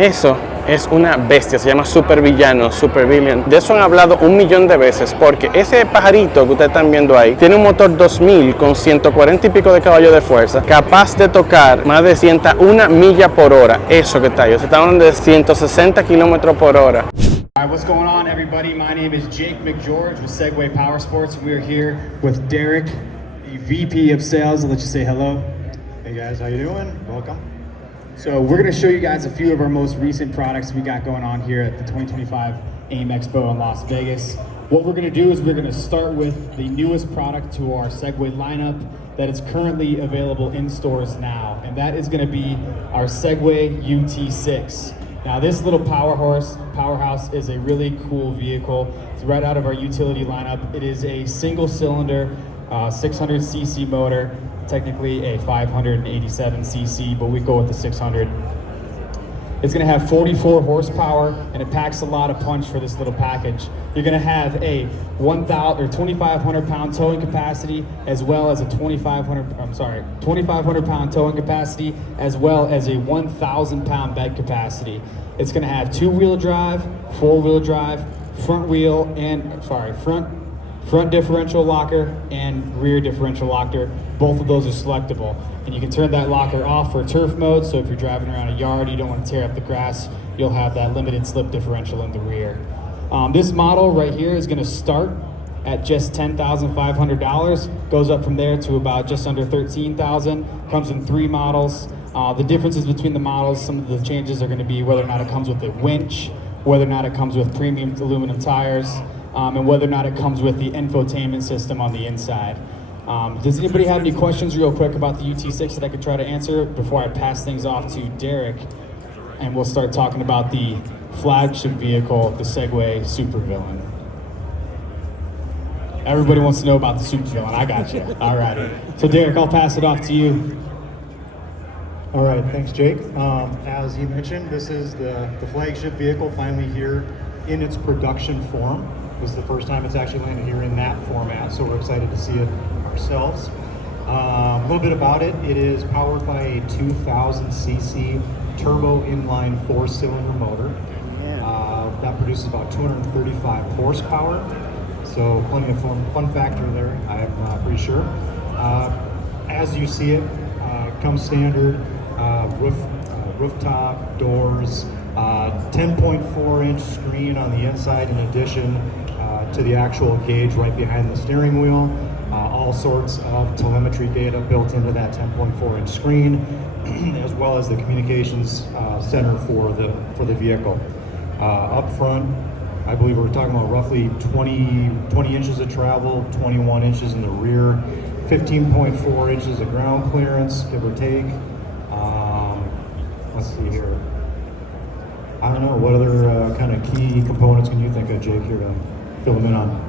Eso es una bestia, se llama supervillano, supervillain. De eso han hablado 1.000.000 de veces, porque ese pajarito que ustedes están viendo ahí tiene un motor 2000 con 140 y pico de caballos de fuerza, capaz de tocar más de 101 millas por hora. Eso que está ahí, se está hablando de 160 kilómetros por hora. All right, what's going on, everybody? My name is Jake McGeorge with Segway Power Sports. We are here with Derek, the VP of Sales. I'll let you say hello. Hey guys, how you doing? Welcome. So we're going to show you guys a few of our most recent products we got going on here at the 2025 AIMEXPO in Las Vegas. What we're going to do is we're going to start with the newest product to our Segway lineup that is currently available in stores now, and that is going to be our Segway UT6. Now this little powerhouse is a really cool vehicle. It's right out of our utility lineup. It is a single cylinder, 600cc motor, technically a 587cc, but we go with the 600. It's gonna have 44 horsepower and it packs a lot of punch for this little package. You're gonna have a 2,500 pound towing capacity, as well as a 2,500 pound towing capacity, as well as a 1,000 pound bed capacity. It's gonna have 2-wheel drive, 4-wheel drive, front differential locker and rear differential locker. Both of those are selectable. And you can turn that locker off for turf mode, so if you're driving around a yard, you don't want to tear up the grass, you'll have that limited slip differential in the rear. This model right here is gonna start at just $10,500, goes up from there to about just under $13,000, comes in 3 models. The differences between the models, some of the changes are gonna be whether or not it comes with a winch, whether or not it comes with premium aluminum tires, and whether or not it comes with the infotainment system on the inside. Does anybody have any questions real quick about the UT6 that I could try to answer before I pass things off to Derek, and we'll start talking about the flagship vehicle, the Segway Supervillain. Everybody wants to know about the Supervillain. I got you. All righty. So Derek, I'll pass it off to you. All right, thanks Jake. As you mentioned, this is the flagship vehicle finally here in its production form. This is the first time it's actually landed here in that format, so we're excited to see it ourselves. A little bit about it. It is powered by a 2,000cc turbo inline 4-cylinder motor. That produces about 235 horsepower, so plenty of fun factor there, I'm pretty sure. As you see it, comes standard, rooftop, doors, 10.4-inch screen on the inside in addition to the actual gauge right behind the steering wheel. All sorts of telemetry data built into that 10.4-inch screen, as well as the communications center for the vehicle. Up front, I believe we're talking about roughly 20 inches of travel, 21 inches in the rear, 15.4 inches of ground clearance, give or take. Let's see here. I don't know, what other kind of key components can you think of, Jake, here to fill them in on?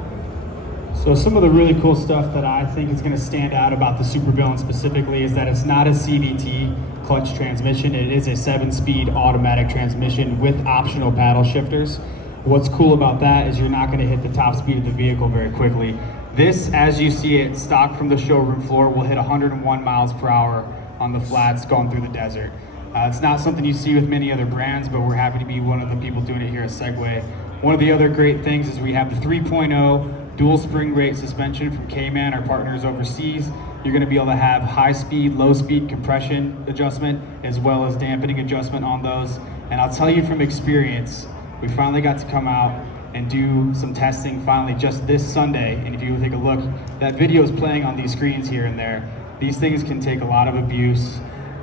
So some of the really cool stuff that I think is going to stand out about the Supervillain specifically is that it's not a CVT clutch transmission. It is a 7-speed automatic transmission with optional paddle shifters. What's cool about that is you're not going to hit the top speed of the vehicle very quickly. This, as you see it, stock from the showroom floor, will hit 101 miles per hour on the flats going through the desert. It's not something you see with many other brands, but we're happy to be one of the people doing it here at Segway. One of the other great things is we have the 3.0 dual spring rate suspension from Cayman, our partners overseas. You're going to be able to have high speed, low speed compression adjustment, as well as dampening adjustment on those. And I'll tell you from experience, we finally got to come out and do some testing finally just this Sunday. And if you take a look, that video is playing on these screens here and there. These things can take a lot of abuse.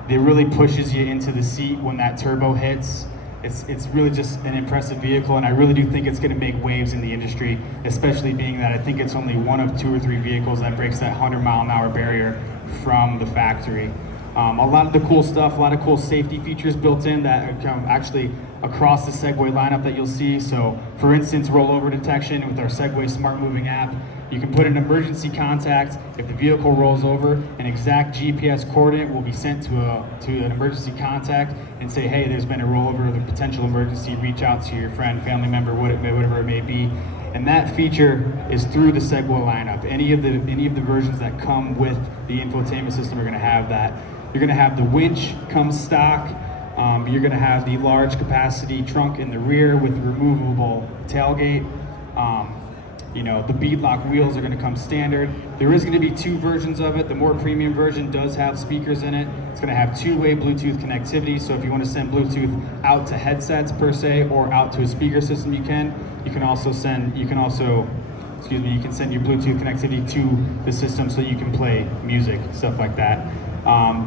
It really pushes you into the seat when that turbo hits. It's really just an impressive vehicle, and I really do think it's going to make waves in the industry, especially being that I think it's only one of 2 or 3 vehicles that breaks that 100-mile-an-hour barrier from the factory. A lot of the cool stuff, a lot of cool safety features built in that come actually across the Segway lineup that you'll see. So, for instance, rollover detection with our Segway Smart Moving app. You can put an emergency contact if the vehicle rolls over. An exact GPS coordinate will be sent to an emergency contact and say, hey, there's been a rollover, the potential emergency. Reach out to your friend, family member, whatever it may be. And that feature is through the Segway lineup. Any of the versions that come with the infotainment system are going to have that. You're going to have the winch come stock. You're going to have the large capacity trunk in the rear with removable tailgate. You know, the beadlock wheels are going to come standard. There is going to be 2 versions of it. The more premium version does have speakers in it. It's going to have 2-way Bluetooth connectivity. So if you want to send Bluetooth out to headsets per se, or out to a speaker system, you can. You can also send your Bluetooth connectivity to the system so you can play music, stuff like that.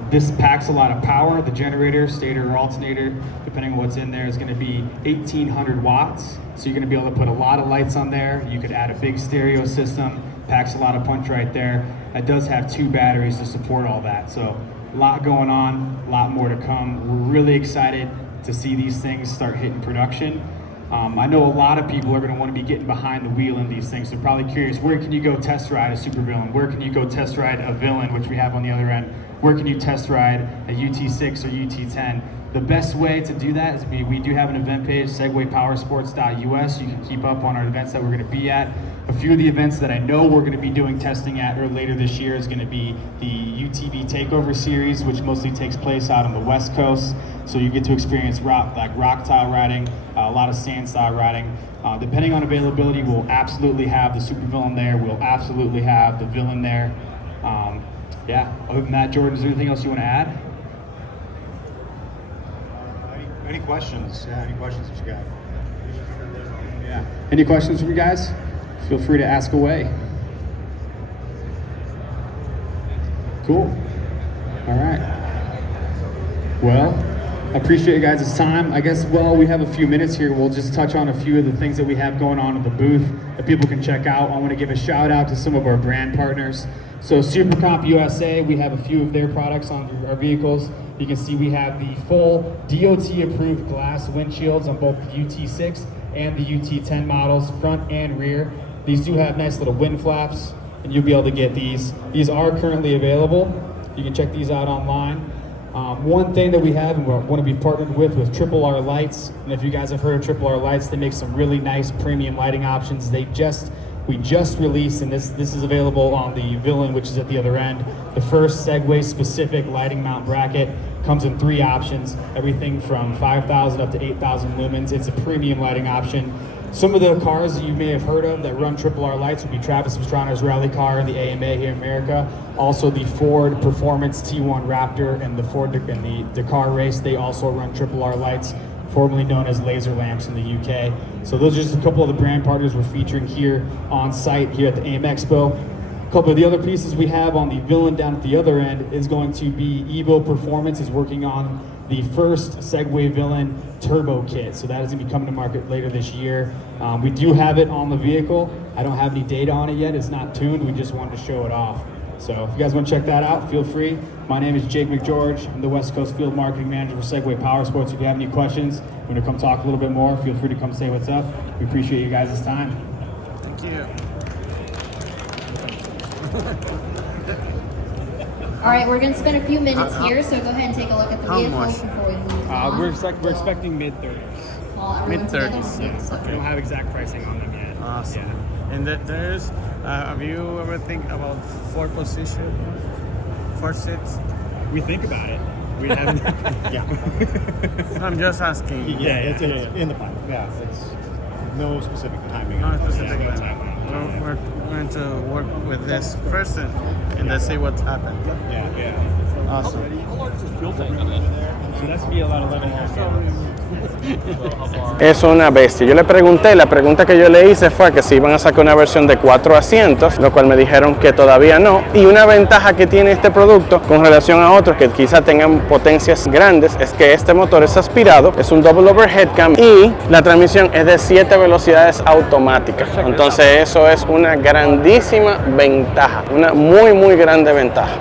This packs a lot of power. The generator, stator or alternator, depending on what's in there, is going to be 1800 watts. So you're going to be able to put a lot of lights on there. You could add a big stereo system, packs a lot of punch right there. It does have 2 batteries to support all that. So a lot going on, a lot more to come. We're really excited to see these things start hitting production. I know a lot of people are going to want to be getting behind the wheel in these things. So probably curious, where can you go test ride a supervillain? Where can you go test ride a villain, which we have on the other end? Where can you test ride a UT6 or UT10? The best way to do that is we do have an event page, segwaypowersports.us. You can keep up on our events that we're going to be at. A few of the events that I know we're going to be doing testing at or later this year is going to be the UTV Takeover Series, which mostly takes place out on the West Coast. So you get to experience rock tile riding, a lot of sand style riding. Depending on availability, we'll absolutely have the supervillain there. We'll absolutely have the villain there. Yeah, other than that, Jordan, is there anything else you want to add? Any questions? Yeah, any questions that you got? Yeah. Any questions from you guys? Feel free to ask away. Cool. All right. Well, I appreciate you guys' time. I guess, well, we have a few minutes here. We'll just touch on a few of the things that we have going on in the booth that people can check out. I want to give a shout out to some of our brand partners. So SuperComp USA, we have a few of their products on our vehicles. You can see we have the full DOT approved glass windshields on both the UT6 and the UT10 models, front and rear. These do have nice little wind flaps, and you'll be able to get these. These are currently available. You can check these out online. One thing that we have and we want to be partnered with Triple R Lights, and if you guys have heard of Triple R Lights, they make some really nice premium lighting options. We just released, and this is available on the Villain, which is at the other end, the first Segway specific lighting mount bracket. Comes in 3 options, everything from 5,000 up to 8,000 lumens. It's a premium lighting option. Some of the cars that you may have heard of that run Triple R lights would be Travis Pastrana's rally car and the AMA here in America. Also the Ford Performance T1 Raptor and the Ford and the Dakar race, they also run Triple R lights, formerly known as laser lamps in the UK. So those are just a couple of the brand partners we're featuring here on site here at the AIMEXPO. A couple of the other pieces we have on the Villain down at the other end is going to be Evo Performance is working on the first Segway Villain turbo kit. So that is going to be coming to market later this year. We do have it on the vehicle. I don't have any data on it yet. It's not tuned. We just wanted to show it off. So if you guys want to check that out, feel free. My name is Jake McGeorge. I'm the West Coast Field Marketing Manager for Segway Powersports. If you have any questions, want to come talk a little bit more, feel free to come say what's up. We appreciate you guys' time. Thank you. All right, we're going to spend a few minutes here, so go ahead and take a look at the vehicle before we move on. We're expecting mid-30s. Mid-30s. Yes. We don't have exact pricing on them yet. Awesome. Yeah. And there's, have you ever think about 4 position, 4 seats? We think about it. We haven't. Yeah. I'm just asking. Yeah, it's in the pipe. Yeah, it's no specific timing. No specific Yeah, time. We're going to work with this person and let's see what's happened. Yeah. Awesome. How large is fuel tank on it? So that's be about 11.5 gallons. Es una bestia. Yo le pregunté, la pregunta que yo le hice fue que si iban a sacar una versión de 4 asientos, lo cual me dijeron que todavía no. Y una ventaja que tiene este producto con relación a otros que quizá tengan potencias grandes es que este motor es aspirado, es un double overhead cam y la transmisión es de 7 velocidades automáticas. Entonces eso es una grandísima ventaja, una muy grande ventaja.